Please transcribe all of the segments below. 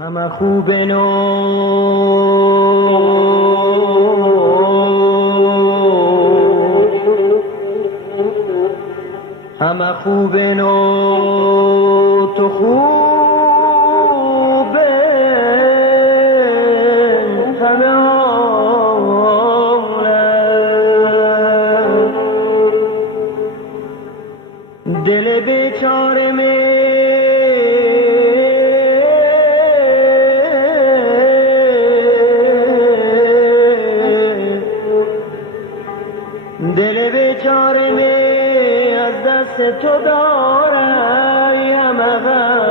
همه خوب نو همه خوب نو تو خوب همه عالم دل بیچاره دل بیچاره می از دست تو دارم همه غم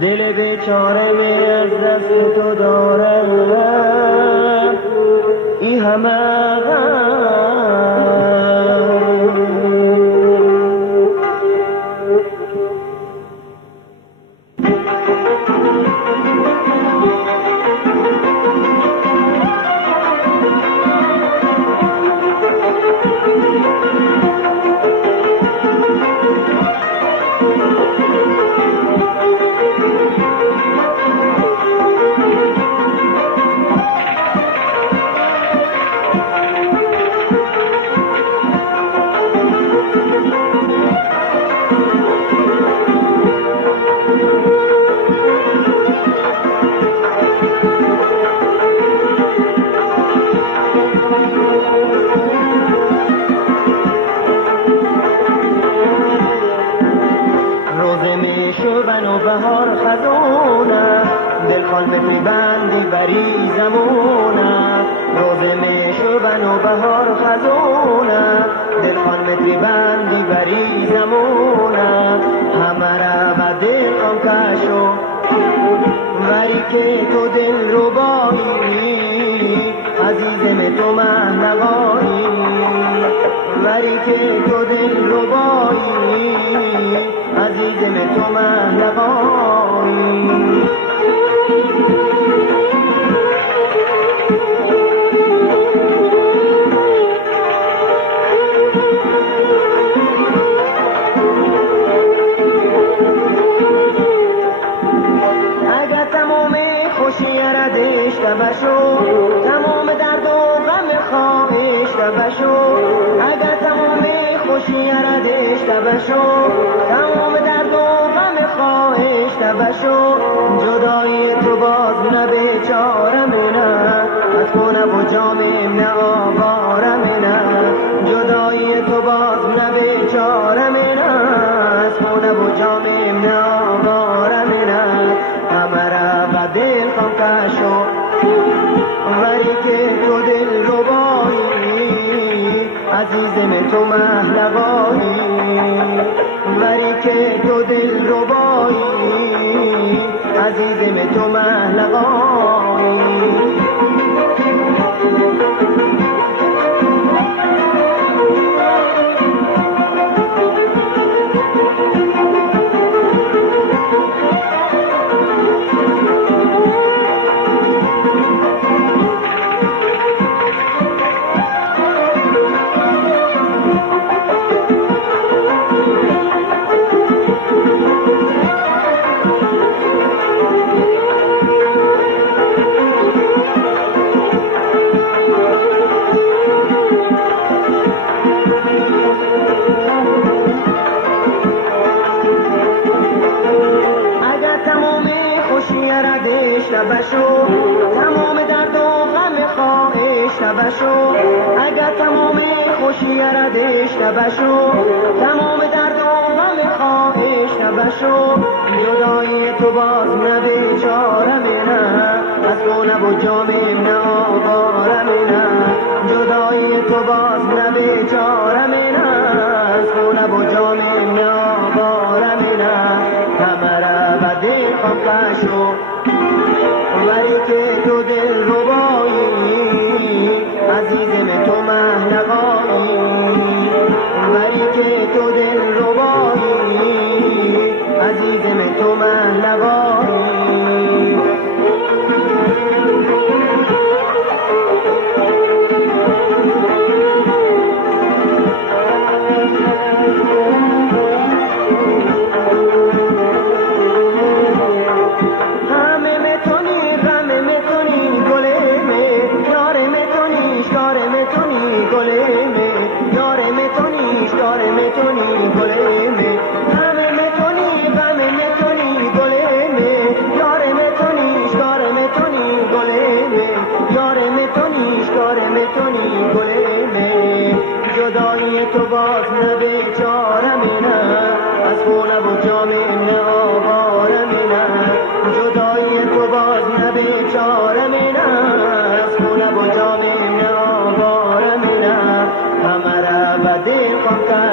دل بیچاره می از دست تو دارم ای همه غم و بهار خزونه دل خال می بندی بری زمونه روزه می شوبن و بهار خزونه دل خال می بندی بری زمونه همه را به دل آن کشو وری که تو دل رو بایی عزیزم تو مهنوایی وری که تو دل رو بایی عزیزم تو مهنوایی اگر تمام خوشی را داشته باشو تمام درد و غم خواهشته باشو اگر تمام خوشی را داشته باشو تمام درد و غم خواهشته باشو جدایی تو باز نه بیچاره نه از خونه و جامم نه آوارم نه جدایی تو باز نه بیچاره نه از خونه و جامم نه آوارم نه همه را به دل خم کشو وری که تو دل رو بایی عزیزم تو مهنوایی وری که تو دل رو بایی عزیزم تو مهنوایی بشو تمام درد و غم خواهشته بشو اگر تمام خوشی را داشته بشو تمام درد و غم خواهشته بشو جدایی تو باز نه بیچاره نه از خونه و جامم نه آوارم نه جدایی تو باز نه بیچاره نه از خونه و جامم نه آوارم نه همه را به دل خم کشو وری که تو دل رو بایی عزیزم تو مهنوایی وری که تو دل رو بایی عزیزم تو مهنوایی خونه و جامه نه آواره نه جدایی تو باز نه بیچاره نه خونه و جامه نه آواره نه همه را به دل خواهد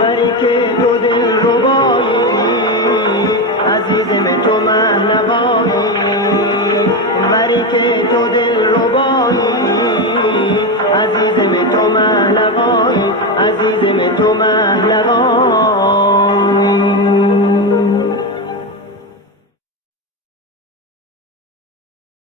مری که تو دل ربایی عزیزم تو مهلوانی مری که تو دل ربایی عزیزم تو مهلوانی عزیزم تو مهلوانی